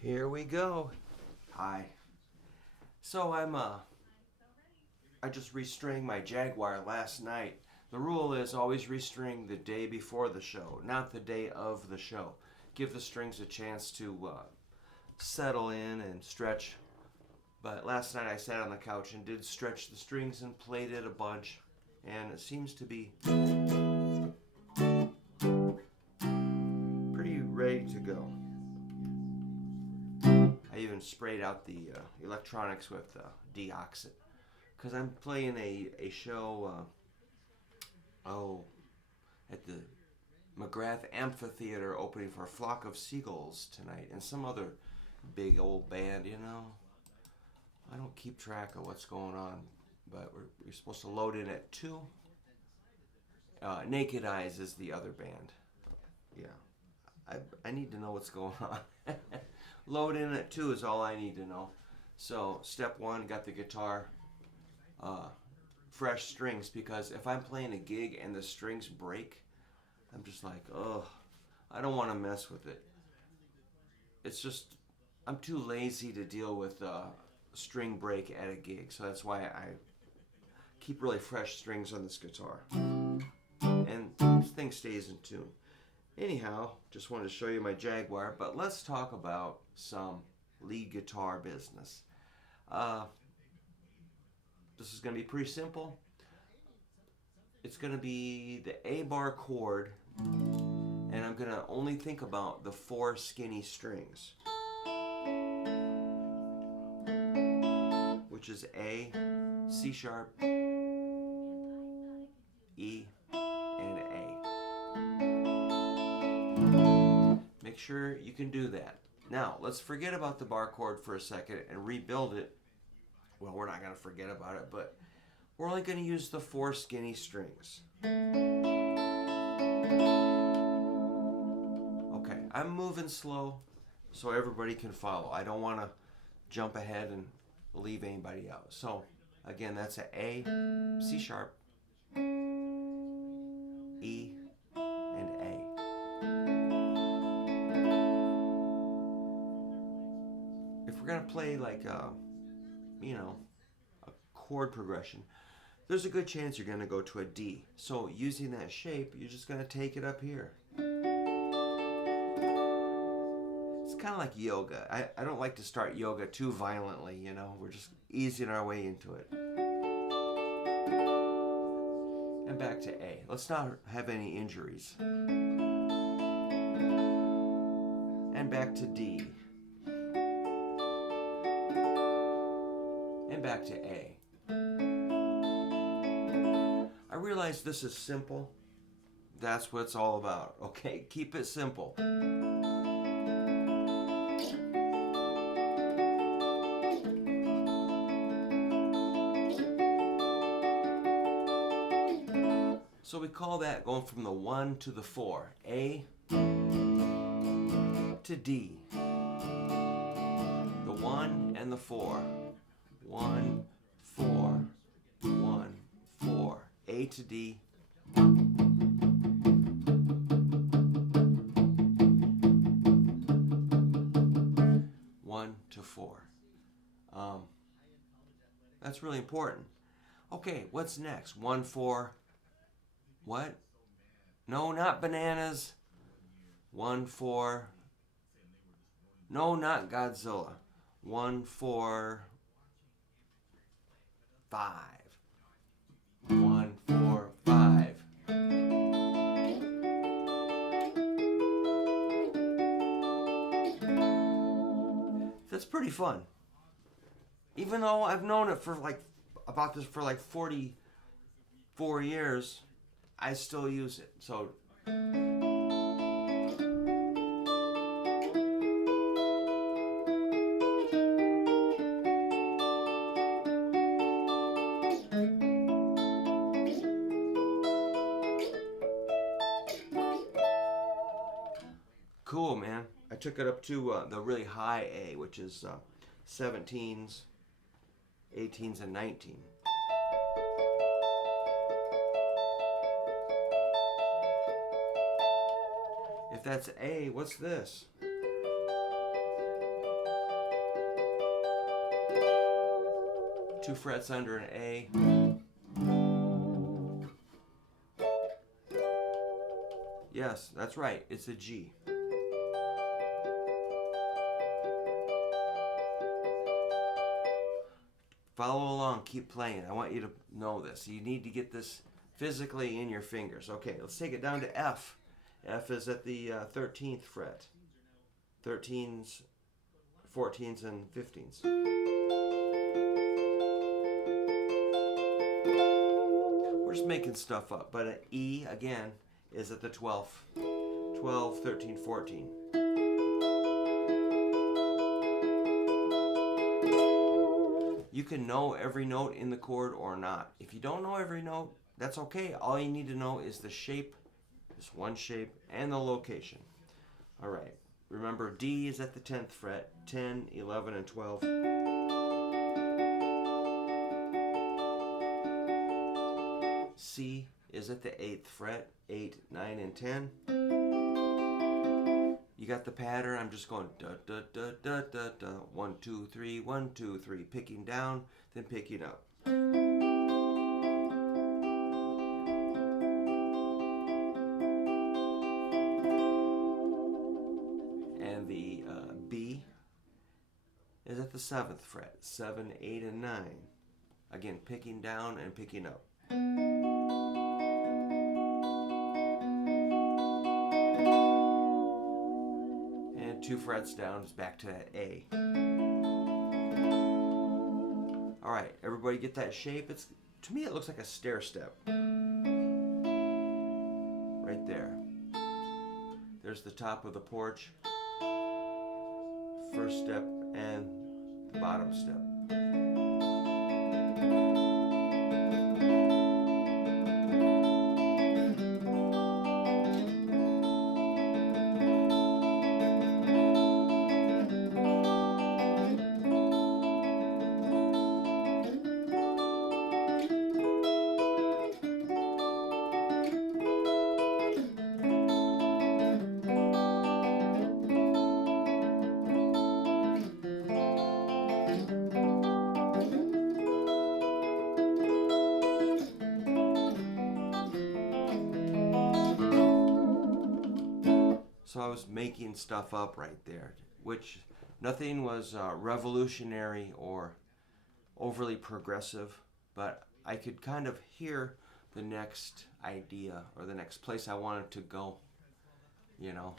Here we go. Hi. So I just restring my Jaguar last night. The rule is always restring the day before the show, not the day of the show. Give the strings a chance to settle in and stretch. But last night I sat on the couch and did stretch the strings and played it a bunch, and it seems to be pretty ready to go. I even sprayed out the electronics with deoxit because I'm playing a show at the McGrath Amphitheater opening for a Flock of Seagulls tonight and some other big old band, you know. I don't keep track of what's going on, but we're supposed to load in at 2. Naked Eyes is the other band. Yeah. I need to know what's going on. Load in at 2 is all I need to know. So step 1, got the guitar, fresh strings, because if I'm playing a gig and the strings break, I'm just like, ugh, I don't want to mess with it. It's just, I'm too lazy to deal with string break at a gig, so that's why I keep really fresh strings on this guitar. And this thing stays in tune. Anyhow, just wanted to show you my Jaguar, but let's talk about some lead guitar business. This is going to be pretty simple. It's going to be the A bar chord, and I'm going to only think about the 4 skinny strings, which is A, C sharp, E, and A. Make sure you can do that. Now, let's forget about the bar chord for a second and rebuild it. Well, we're not going to forget about it, but we're only going to use the 4 skinny strings. Okay, I'm moving slow so everybody can follow. I don't want to jump ahead and leave anybody out. So, again, that's a A, C sharp, E, and A. If we're going to play like a chord progression, there's a good chance you're going to go to a D. So using that shape, you're just going to take it up here. It's kind of like yoga. I don't like to start yoga too violently, you know. We're just easing our way into it. And back to A. Let's not have any injuries. And back to D. And back to A. I realize this is simple. That's what it's all about. Okay, keep it simple. So we call that going from the 1 to the 4. A to D. The 1 and the 4. 1, 4, 1, 4. A to D. 1 to 4. That's really important. Okay, what's next? 1, 4. What? No, not bananas. 1, 4. No, not Godzilla. 1, 4, 5. 1, 4, 5. That's pretty fun. Even though I've known it for about this for 44 years, I still use it. So cool, man. I took it up to the really high A, which is 17s, 18s, and 19. If that's A, what's this? 2 frets under an A. Yes, that's right, it's a G. Follow along, keep playing. I want you to know this. You need to get this physically in your fingers. Okay, let's take it down to F. F is at the 13th fret. 13s, 14s, and 15s. We're just making stuff up. But an E, again, is at the 12th. 12, 13, 14. You can know every note in the chord or not. If you don't know every note, that's okay. All you need to know is the shape, this one shape, and the location. All right. Remember, D is at the 10th fret, 10, 11, and 12. C is at the 8th fret, 8, 9, and 10. You got the pattern. I'm just going da da da da da da. 1, 2, 3, 1, 2, 3. Picking down, then picking up. And the B is at the 7th fret. 7, 8, and 9. Again, picking down and picking up. And 2 frets down is back to that A. All right, everybody get that shape? To me, it looks like a stair step. Right there. There's the top of the porch. First step and bottom step. So I was making stuff up right there, which nothing was revolutionary or overly progressive, but I could kind of hear the next idea or the next place I wanted to go, you know.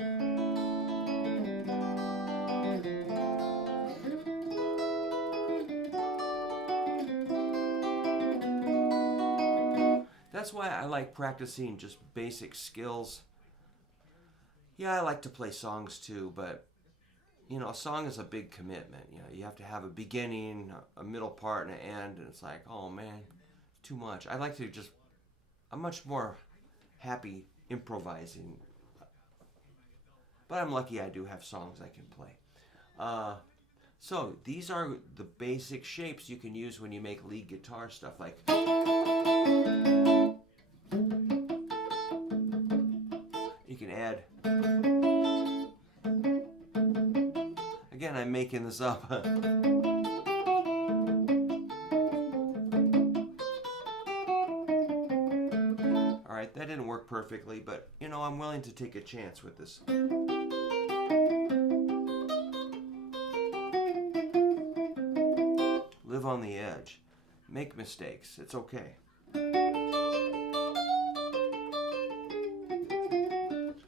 That's why I like practicing just basic skills. Yeah, I like to play songs too, but you know, a song is a big commitment. You know, you have to have a beginning, a middle part, and an end, and it's like, oh man, too much. I like to I'm much more happy improvising. But I'm lucky I do have songs I can play. So these are the basic shapes you can use when you make lead guitar stuff, like you can add. Again, I'm making this up. All right, that didn't work perfectly, but you know, I'm willing to take a chance with this. Live on the edge. Make mistakes. It's okay.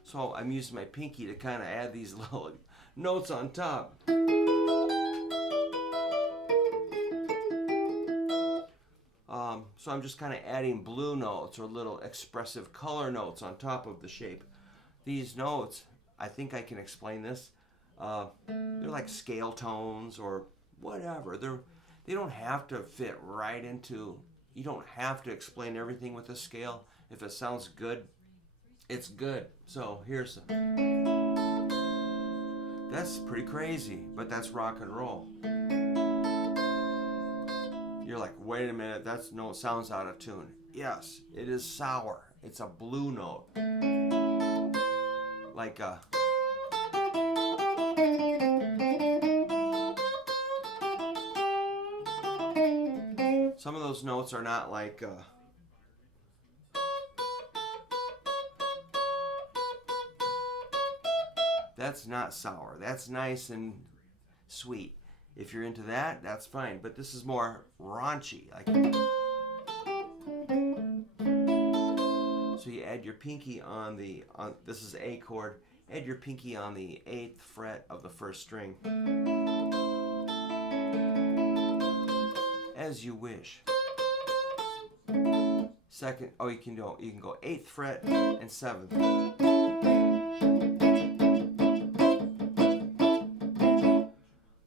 So I'm using my pinky to kind of add these little notes on top. So I'm just kind of adding blue notes or little expressive color notes on top of the shape. These notes, I think I can explain this. They're like scale tones or whatever. They don't have to fit right into. You don't have to explain everything with a scale. If it sounds good, it's good. So here's. That's pretty crazy, but that's rock and roll. You're like, wait a minute, that note sounds out of tune. Yes, it is sour. It's a blue note. Like a... Some of those notes are not like that's not sour. That's nice and sweet. If you're into that, that's fine. But this is more raunchy. Like, so you add your pinky on the this is A chord. Add your pinky on the 8th fret of the 1st string. As you wish. Second, oh, you can go 8th fret and 7th.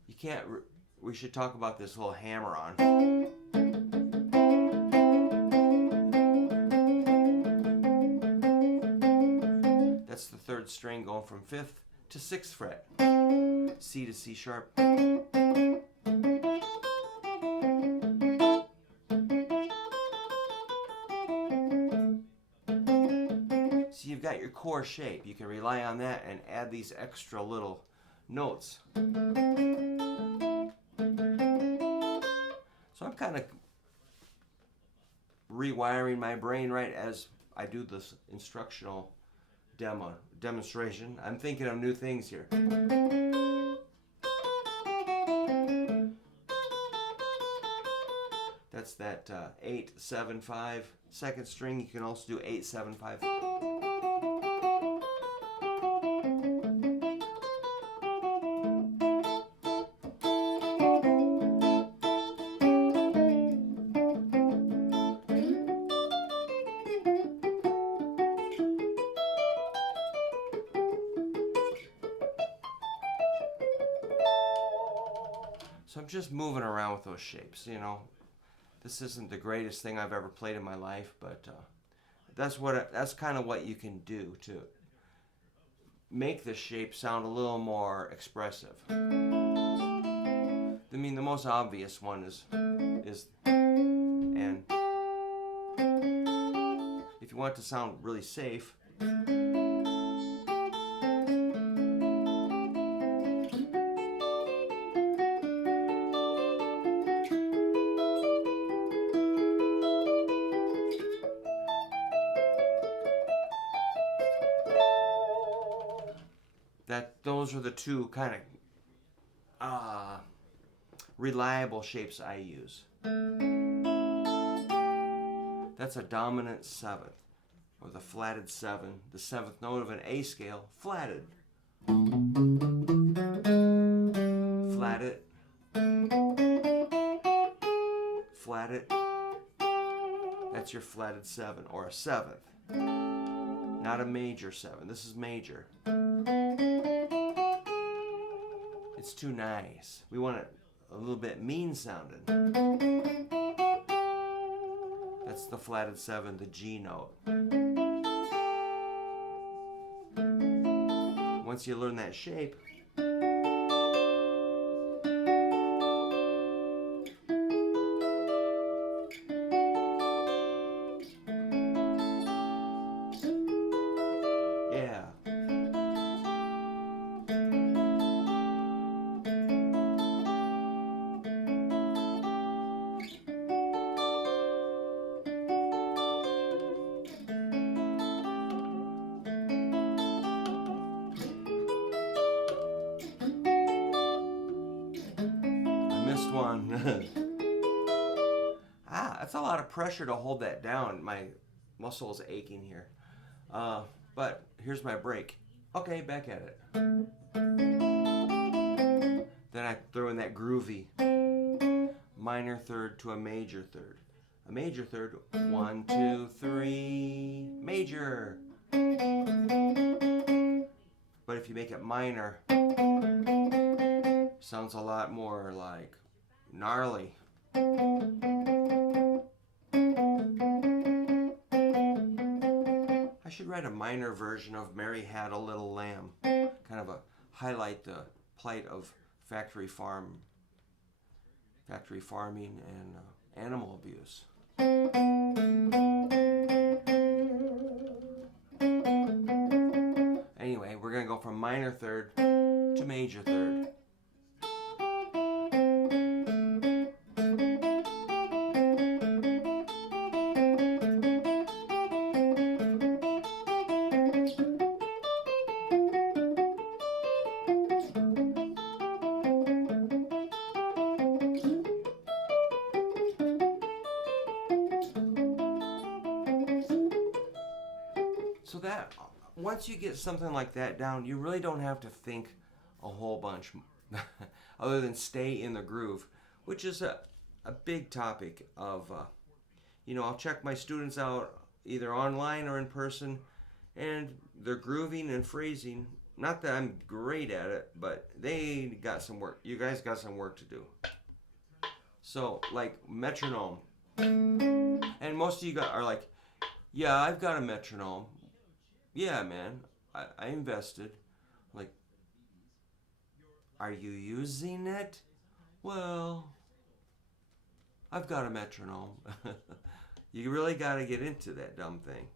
You can't. We should talk about this little hammer on. That's the 3rd string going from 5th to 6th fret. C to C sharp. So you've got your core shape. You can rely on that and add these extra little notes. So I'm kind of rewiring my brain right as I do this instructional demonstration. I'm thinking of new things here. That's that 8-7-5 2nd string. You can also do 8-7-5. So I'm just moving around with those shapes, you know. This isn't the greatest thing I've ever played in my life, but that's kind of what you can do to make the shape sound a little more expressive. I mean, the most obvious one is and if you want it to sound really safe, those are the two kind of reliable shapes I use. That's a dominant 7th, or the flatted 7, the 7th note of an A scale, flatted. Flatted. Flatted. That's your flatted 7, or a 7th. Not a major 7. This is major. It's too nice. We want it a little bit mean sounding. That's the flatted 7, the G note. Once you learn that shape, yeah. Missed one. That's a lot of pressure to hold that down. My muscle is aching here. But here's my break. Okay, back at it. Then I throw in that groovy minor 3rd to a major 3rd. A major 3rd, 1, 2, 3, major. But if you make it minor, sounds a lot more like gnarly. I should write a minor version of Mary Had a Little Lamb. Kind of highlight the plight of factory farming and animal abuse. Anyway, we're going to go from minor 3rd to major 3rd. So that once you get something like that down, you really don't have to think a whole bunch other than stay in the groove, which is a big topic of, I'll check my students out either online or in person, and they're grooving and phrasing. Not that I'm great at it, but they got some work. You guys got some work to do. So, like metronome. And most of you guys are like, yeah, I've got a metronome. Yeah, man, I invested. Like, are you using it? Well, I've got a metronome. You really got to get into that dumb thing.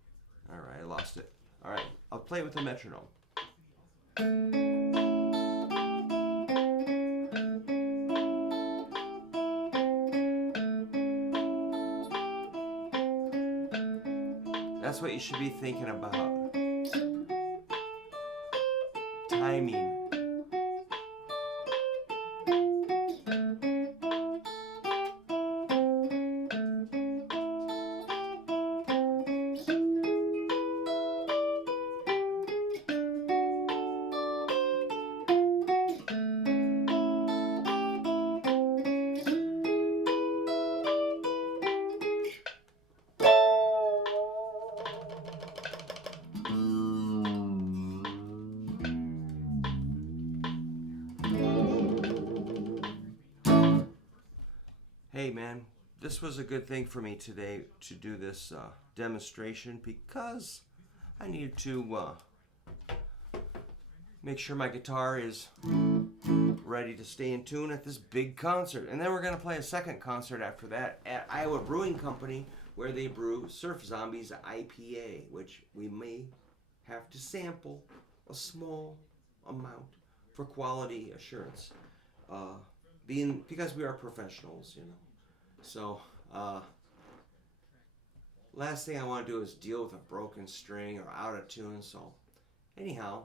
All right, I lost it. All right, I'll play with the metronome. That's what you should be thinking about. Timing. Hey man, this was a good thing for me today to do this demonstration because I needed to make sure my guitar is ready to stay in tune at this big concert. And then we're going to play a second concert after that at Iowa Brewing Company, where they brew Surf Zombies IPA, which we may have to sample a small amount for quality assurance. Because we are professionals, So, last thing I want to do is deal with a broken string or out of tune. So, anyhow,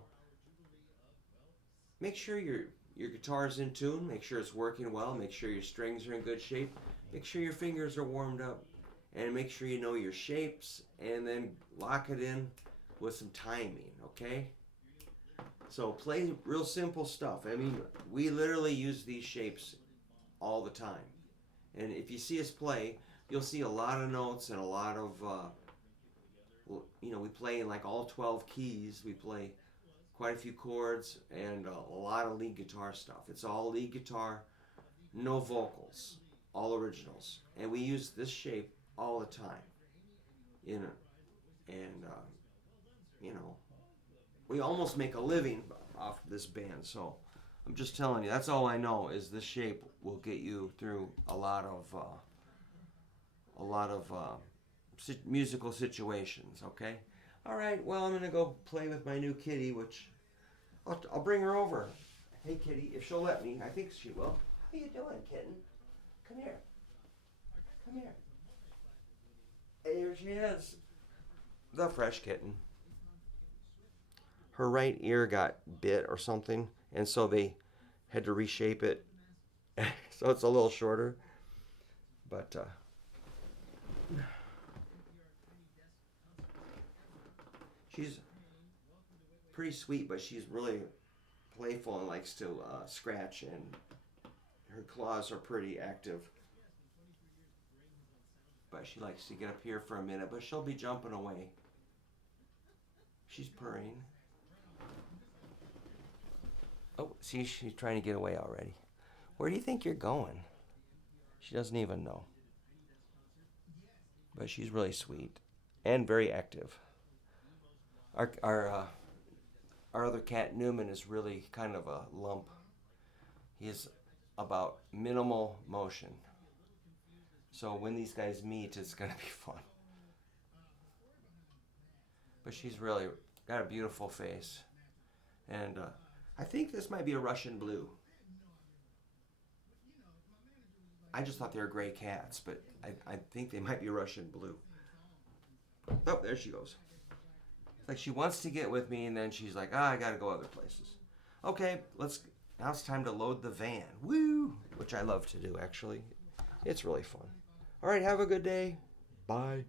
make sure your guitar's in tune. Make sure it's working well. Make sure your strings are in good shape. Make sure your fingers are warmed up, and make sure you know your shapes. And then lock it in with some timing. Okay. So play real simple stuff. I mean, we literally use these shapes all the time. And if you see us play, you'll see a lot of notes and a lot of, we play in like all 12 keys. We play quite a few chords and a lot of lead guitar stuff. It's all lead guitar, no vocals, all originals. And we use this shape all the time. We almost make a living off this band. So I'm just telling you, that's all I know is this shape will get you through a lot of musical situations. Okay. All right. Well, I'm gonna go play with my new kitty, which I'll bring her over. Hey, kitty, if she'll let me. I think she will. How you doing, kitten? Come here. Come here. Here she is. The fresh kitten. Her right ear got bit or something, and so they had to reshape it so it's a little shorter. But she's pretty sweet, but she's really playful and likes to scratch, and her claws are pretty active. But she likes to get up here for a minute, but she'll be jumping away. She's purring. Oh, see, she's trying to get away already. Where do you think you're going? She doesn't even know. But she's really sweet and very active. Our other cat, Newman, is really kind of a lump. He's about minimal motion. So when these guys meet, it's going to be fun. But she's really got a beautiful face. And I think this might be a Russian blue. I just thought they were gray cats, but I think they might be Russian blue. Oh, there she goes. It's like she wants to get with me, and then she's like, I gotta go other places. Okay, now it's time to load the van. Woo! Which I love to do, actually. It's really fun. All right, have a good day. Bye.